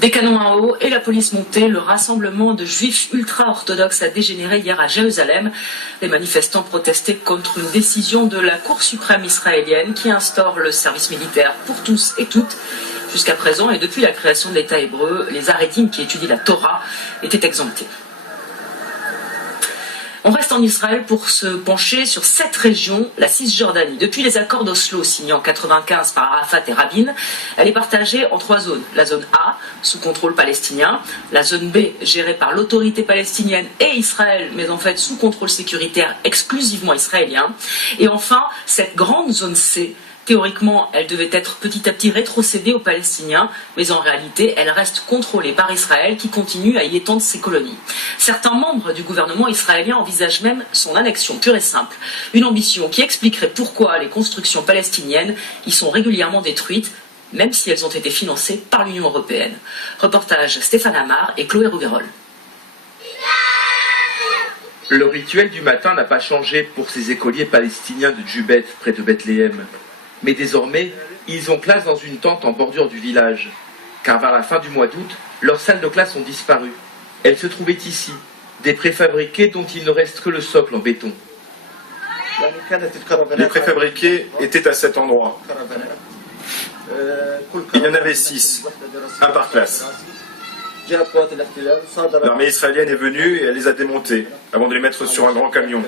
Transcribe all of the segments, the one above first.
Des canons à eau et la police montée, le rassemblement de juifs ultra-orthodoxes a dégénéré hier à Jérusalem. Les manifestants protestaient contre une décision de la Cour suprême israélienne qui instaure le service militaire pour tous et toutes. Jusqu'à présent et depuis la création de l'État hébreu, les Haredim qui étudient la Torah étaient exemptés. On reste en Israël pour se pencher sur cette région, la Cisjordanie. Depuis les accords d'Oslo signés en 1995 par Arafat et Rabin, elle est partagée en 3 zones. La zone A, sous contrôle palestinien, la zone B, gérée par l'autorité palestinienne et Israël, mais en fait sous contrôle sécuritaire exclusivement israélien. Et enfin, cette grande zone C. Théoriquement, elle devait être petit à petit rétrocédée aux Palestiniens, mais en réalité, elle reste contrôlée par Israël qui continue à y étendre ses colonies. Certains membres du gouvernement israélien envisagent même son annexion pure et simple. Une ambition qui expliquerait pourquoi les constructions palestiniennes y sont régulièrement détruites, même si elles ont été financées par l'Union européenne. Reportage Stéphane Amar et Chloé Rouverol. Le rituel du matin n'a pas changé pour ces écoliers palestiniens de Jubet, près de Bethléem. Mais désormais, ils ont classe dans une tente en bordure du village, car vers la fin du mois d'août, leurs salles de classe ont disparu. Elles se trouvaient ici, des préfabriqués dont il ne reste que le socle en béton. Les préfabriqués étaient à cet endroit. Il y en avait 6, un par classe. L'armée israélienne est venue et elle les a démontés, avant de les mettre sur un grand camion.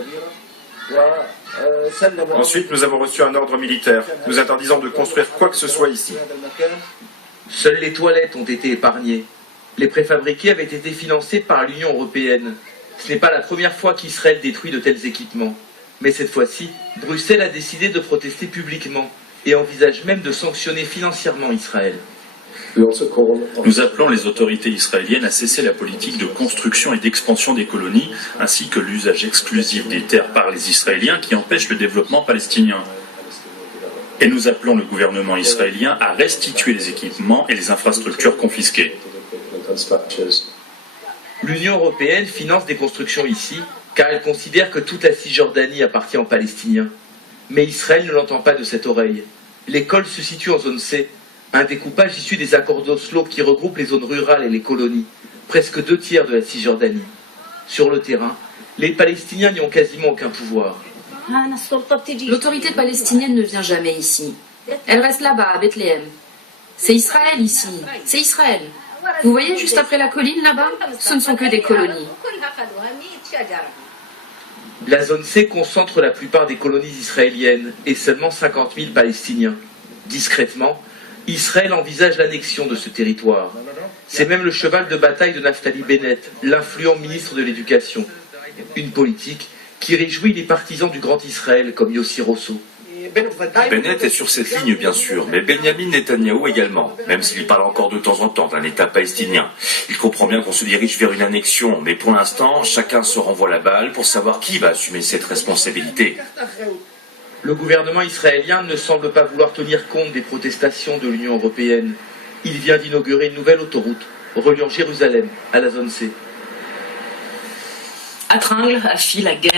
Ensuite, nous avons reçu un ordre militaire, nous interdisant de construire quoi que ce soit ici. Seules les toilettes ont été épargnées. Les préfabriqués avaient été financés par l'Union européenne. Ce n'est pas la première fois qu'Israël détruit de tels équipements. Mais cette fois-ci, Bruxelles a décidé de protester publiquement et envisage même de sanctionner financièrement Israël. Nous appelons les autorités israéliennes à cesser la politique de construction et d'expansion des colonies, ainsi que l'usage exclusif des terres par les Israéliens qui empêche le développement palestinien. Et nous appelons le gouvernement israélien à restituer les équipements et les infrastructures confisquées. L'Union européenne finance des constructions ici, car elle considère que toute la Cisjordanie appartient aux Palestiniens. Mais Israël ne l'entend pas de cette oreille. L'école se situe en zone C, un découpage issu des accords d'Oslo qui regroupe les zones rurales et les colonies, presque 2 tiers de la Cisjordanie. Sur le terrain, les Palestiniens n'y ont quasiment aucun pouvoir. L'autorité palestinienne ne vient jamais ici. Elle reste là-bas, à Bethléem. C'est Israël ici, c'est Israël. Vous voyez juste après la colline là-bas, ce ne sont que des colonies. La zone C concentre la plupart des colonies israéliennes et seulement 50 000 Palestiniens. Discrètement, Israël envisage l'annexion de ce territoire. C'est même le cheval de bataille de Naftali Bennett, l'influent ministre de l'Éducation. Une politique qui réjouit les partisans du Grand Israël comme Yossi Rosso. Bennett est sur cette ligne bien sûr, mais Benjamin Netanyahou également, même s'il parle encore de temps en temps d'un État palestinien. Il comprend bien qu'on se dirige vers une annexion, mais pour l'instant, chacun se renvoie la balle pour savoir qui va assumer cette responsabilité. Le gouvernement israélien ne semble pas vouloir tenir compte des protestations de l'Union européenne. Il vient d'inaugurer une nouvelle autoroute reliant Jérusalem à la zone C. À Tringles, à Fil, à Gaines.